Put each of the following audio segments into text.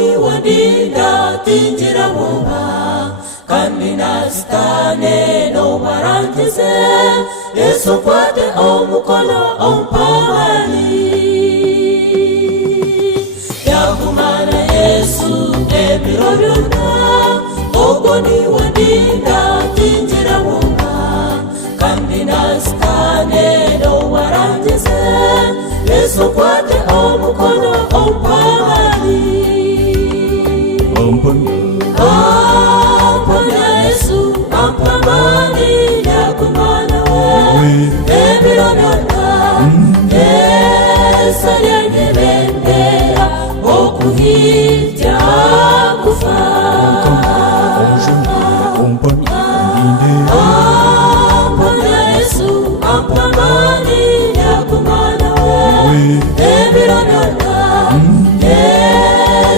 ni wandinda tinjira woba kandi nasitane no barangize Yesu kwate omukono ompamani yagumana Yesu ebirobyona ubwo ni wandinda tinjira woba kandi nasitane no barangize Yesu kwate omukono ompamani Ampanya Yesu ampamani yagumana ebironona esalyanyebendera okuhitya kufa Ampanya Yesu ampamani yagumana ebironona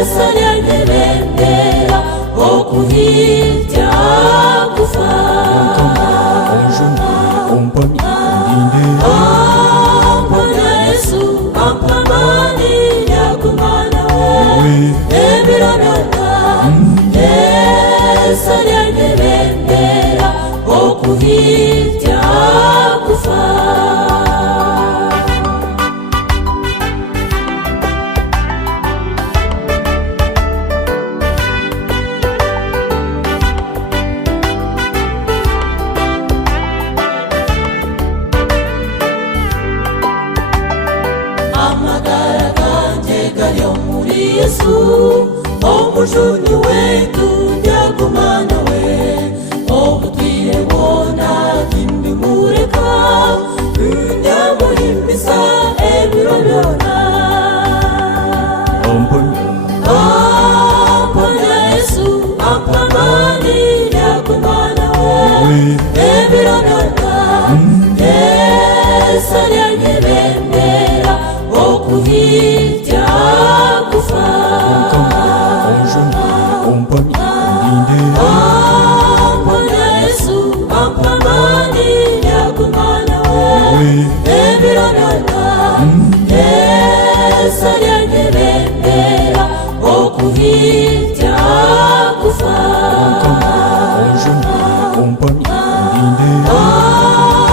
esalyanyebendera okuhitya kufa Ampanya Yesu ampamani yagumana ebironona esalyanyebendera okuhitya kufa Yesu omujuni wetu yagumana we obutwire bona tindimureka nyamuhimbisa ebiro byona Ampanya Yesu ampamani yagumana we ebiro byona esalyanyebendera okuhitya kufa Ampanya Yesu ampamani yagumana ebironona esalyanyebendera okuhitya kufa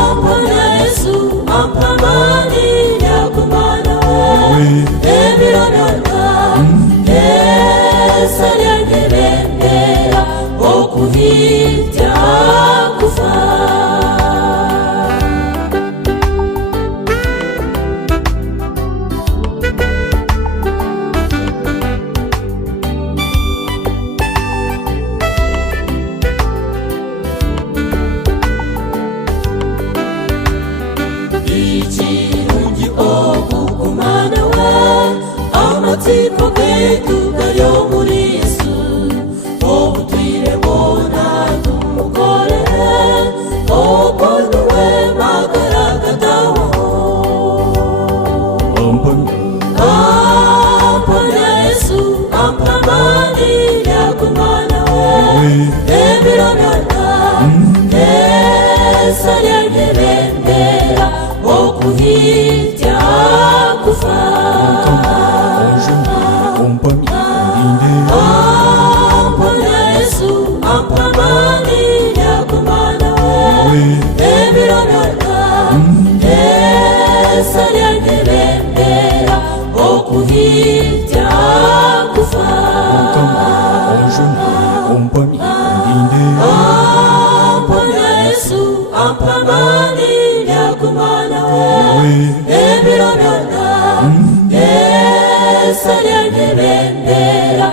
Ampanya Yesu ampamani yagumana ebironona esalyanyebendera okuhitya kufa ikirungi okugumana we amatsiko getu galyo muri Yesu obutwire bona tumukore okonuwe magaragataho Ampanya Yesu ampamani yagumana ebironona esalyanyebendera okuhitya kufa Ampanya Yesu ampamani yagumana ebironona esalyanyebendera okuhitya kufa Ampanya Yesu ampamani yagumana ebironona esalyanyebendera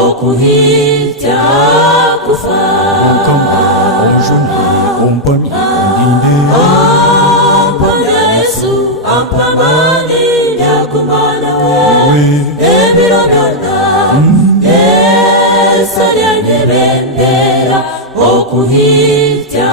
okuhitya kufa Ampanya Yesu ampamani yagumana ebironona esalyanyebendera okuhitya